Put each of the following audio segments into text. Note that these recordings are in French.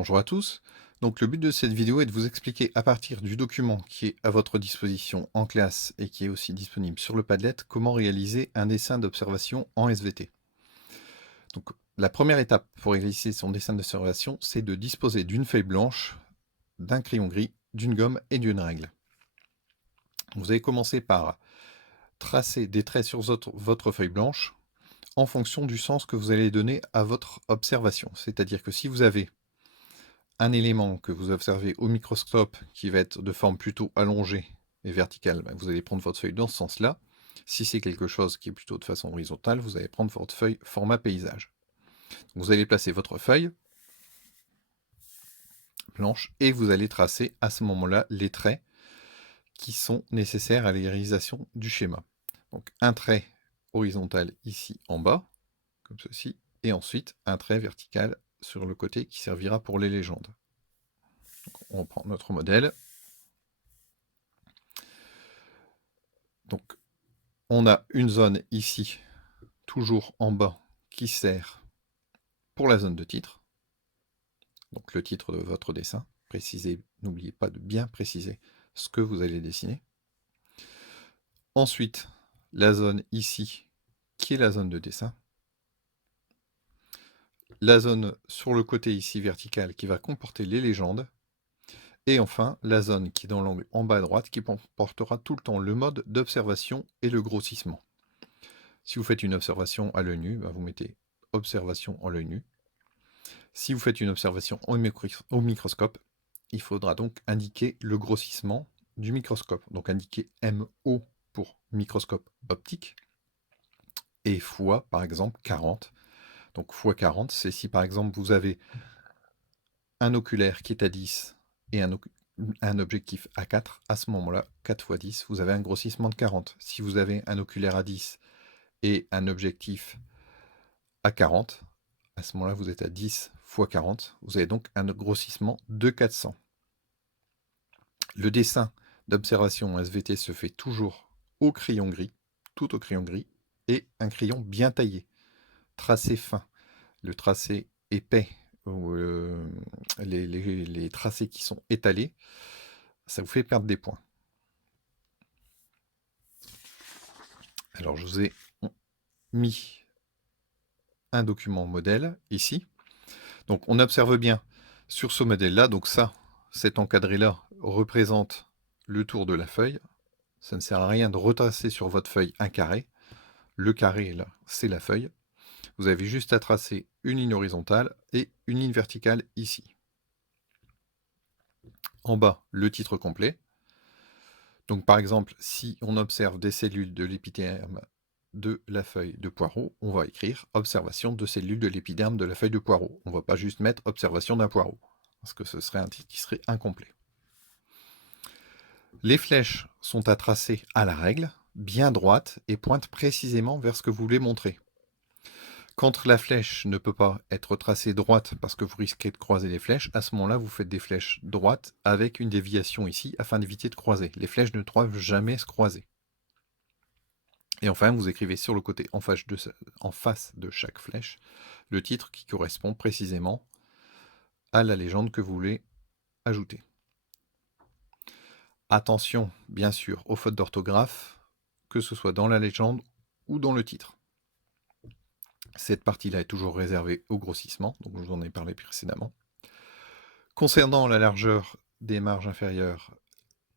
Bonjour à tous. Donc le but de cette vidéo est de vous expliquer à partir du document qui est à votre disposition en classe et qui est aussi disponible sur le Padlet, comment réaliser un dessin d'observation en SVT. Donc la première étape pour réaliser son dessin d'observation, c'est de disposer d'une feuille blanche, d'un crayon gris, d'une gomme et d'une règle. Vous allez commencer par tracer des traits sur votre feuille blanche en fonction du sens que vous allez donner à votre observation. C'est-à-dire que si vous avez un élément que vous observez au microscope qui va être de forme plutôt allongée et verticale, vous allez prendre votre feuille dans ce sens-là. Si c'est quelque chose qui est plutôt de façon horizontale, vous allez prendre votre feuille format paysage. Vous allez placer votre feuille blanche et vous allez tracer à ce moment-là les traits qui sont nécessaires à la réalisation du schéma. Donc un trait horizontal ici en bas, comme ceci, et ensuite un trait vertical sur le côté qui servira pour les légendes. Donc, on prend notre modèle. Donc, on a une zone ici, toujours en bas, qui sert pour la zone de titre. Donc, le titre de votre dessin. Précisez, n'oubliez pas de bien préciser ce que vous allez dessiner. Ensuite, la zone ici, qui est la zone de dessin. La zone sur le côté ici verticale qui va comporter les légendes. Et enfin, la zone qui est dans l'angle en bas à droite qui comportera tout le temps le mode d'observation et le grossissement. Si vous faites une observation à l'œil nu, vous mettez observation à l'œil nu. Si vous faites une observation au microscope, il faudra donc indiquer le grossissement du microscope. Donc indiquer MO pour microscope optique et fois, par exemple, 40. Donc fois 40, c'est si par exemple vous avez un oculaire qui est à 10 et un objectif à 4, à ce moment-là, 4 fois 10, vous avez un grossissement de 40. Si vous avez un oculaire à 10 et un objectif à 40, à ce moment-là, vous êtes à 10 fois 40. Vous avez donc un grossissement de 400. Le dessin d'observation en SVT se fait toujours au crayon gris, tout au crayon gris, et un crayon bien taillé, tracé fin. Le tracé épais, ou les tracés qui sont étalés, ça vous fait perdre des points. Alors, je vous ai mis un document modèle ici. Donc, on observe bien sur ce modèle-là, donc ça, cet encadré-là représente le tour de la feuille. Ça ne sert à rien de retracer sur votre feuille un carré. Le carré, là, c'est la feuille. Vous avez juste à tracer une ligne horizontale et une ligne verticale ici. En bas, le titre complet. Donc par exemple, si on observe des cellules de l'épitherme de la feuille de poireau, on va écrire observation de cellules de l'épiderme de la feuille de poireau. On ne va pas juste mettre observation d'un poireau, parce que ce serait un titre qui serait incomplet. Les flèches sont à tracer à la règle, bien droites, et pointent précisément vers ce que vous voulez montrer. Quand la flèche ne peut pas être tracée droite parce que vous risquez de croiser les flèches, à ce moment-là, vous faites des flèches droites avec une déviation ici afin d'éviter de croiser. Les flèches ne doivent jamais se croiser. Et enfin, vous écrivez sur le côté en face de chaque flèche le titre qui correspond précisément à la légende que vous voulez ajouter. Attention, bien sûr, aux fautes d'orthographe, que ce soit dans la légende ou dans le titre. Cette partie-là est toujours réservée au grossissement, donc je vous en ai parlé précédemment. Concernant la largeur des marges inférieures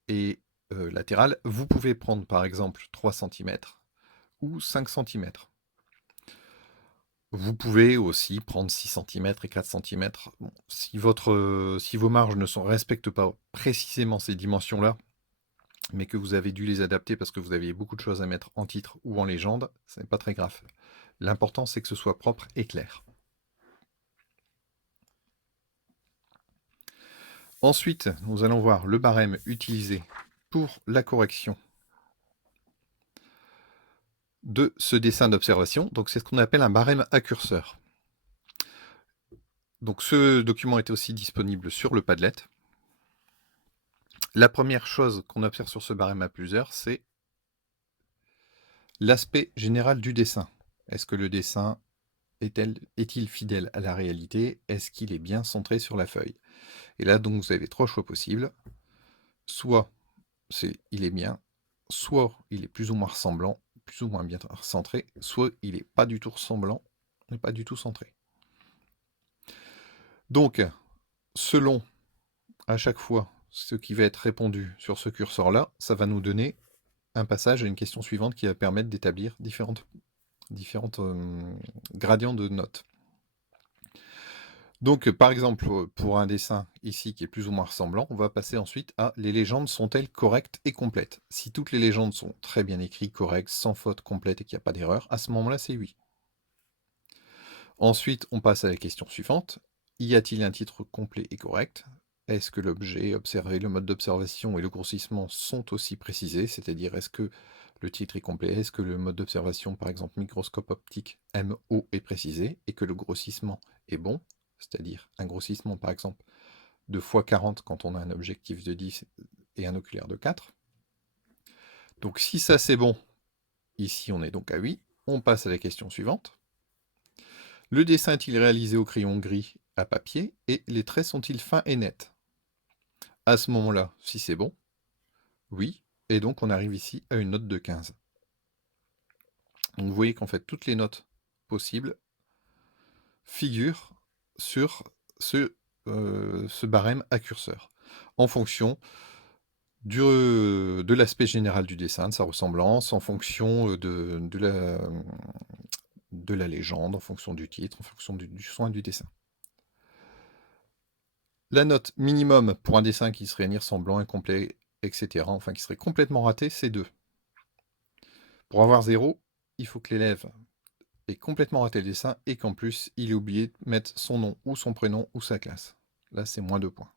et latérales, vous pouvez prendre par exemple 3 cm ou 5 cm. Vous pouvez aussi prendre 6 cm et 4 cm. Bon, si vos marges ne respectent pas précisément ces dimensions-là, mais que vous avez dû les adapter parce que vous aviez beaucoup de choses à mettre en titre ou en légende, ce n'est pas très grave. L'important, c'est que ce soit propre et clair. Ensuite, nous allons voir le barème utilisé pour la correction de ce dessin d'observation. Donc, c'est ce qu'on appelle un barème à curseur. Donc, ce document est aussi disponible sur le Padlet. La première chose qu'on observe sur ce barème à plusieurs, c'est l'aspect général du dessin. Est-ce que le dessin est-il fidèle à la réalité? Est-ce qu'il est bien centré sur la feuille? Et là, donc, vous avez 3 choix possibles. Soit il est bien, soit il est plus ou moins ressemblant, plus ou moins bien centré, soit il est pas du tout ressemblant et pas du tout centré. Donc, selon à chaque fois ce qui va être répondu sur ce curseur-là, ça va nous donner un passage à une question suivante qui va permettre d'établir différentes gradients de notes. Donc, par exemple, pour un dessin ici qui est plus ou moins ressemblant, on va passer ensuite à les légendes sont-elles correctes et complètes? Si toutes les légendes sont très bien écrites, correctes, sans faute, complète et qu'il n'y a pas d'erreur, à ce moment-là, c'est oui. Ensuite, on passe à la question suivante. Y a-t-il un titre complet et correct? Est-ce que l'objet observé, le mode d'observation et le grossissement sont aussi précisés? C'est-à-dire, est-ce que le titre est complet? Est-ce que le mode d'observation, par exemple microscope optique MO, est précisé? Et que le grossissement est bon? C'est-à-dire un grossissement, par exemple, de x40 quand on a un objectif de 10 et un oculaire de 4. Donc si ça c'est bon, ici on est donc à oui. On passe à la question suivante. Le dessin est-il réalisé au crayon gris à papier et les traits sont-ils fins et nets? À ce moment-là, si c'est bon, oui, et donc on arrive ici à une note de 15. Donc vous voyez qu'en fait toutes les notes possibles figurent sur ce barème à curseur, en fonction de l'aspect général du dessin, de sa ressemblance, en fonction de la légende, en fonction du titre, en fonction du soin du dessin. La note minimum pour un dessin qui serait ni ressemblant, incomplet, etc., enfin qui serait complètement raté, c'est 2. Pour avoir 0, il faut que l'élève ait complètement raté le dessin et qu'en plus, il ait oublié de mettre son nom ou son prénom ou sa classe. Là, c'est moins 2 points.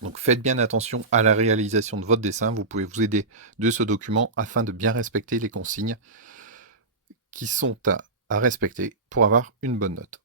Donc faites bien attention à la réalisation de votre dessin. Vous pouvez vous aider de ce document afin de bien respecter les consignes qui sont à respecter pour avoir une bonne note.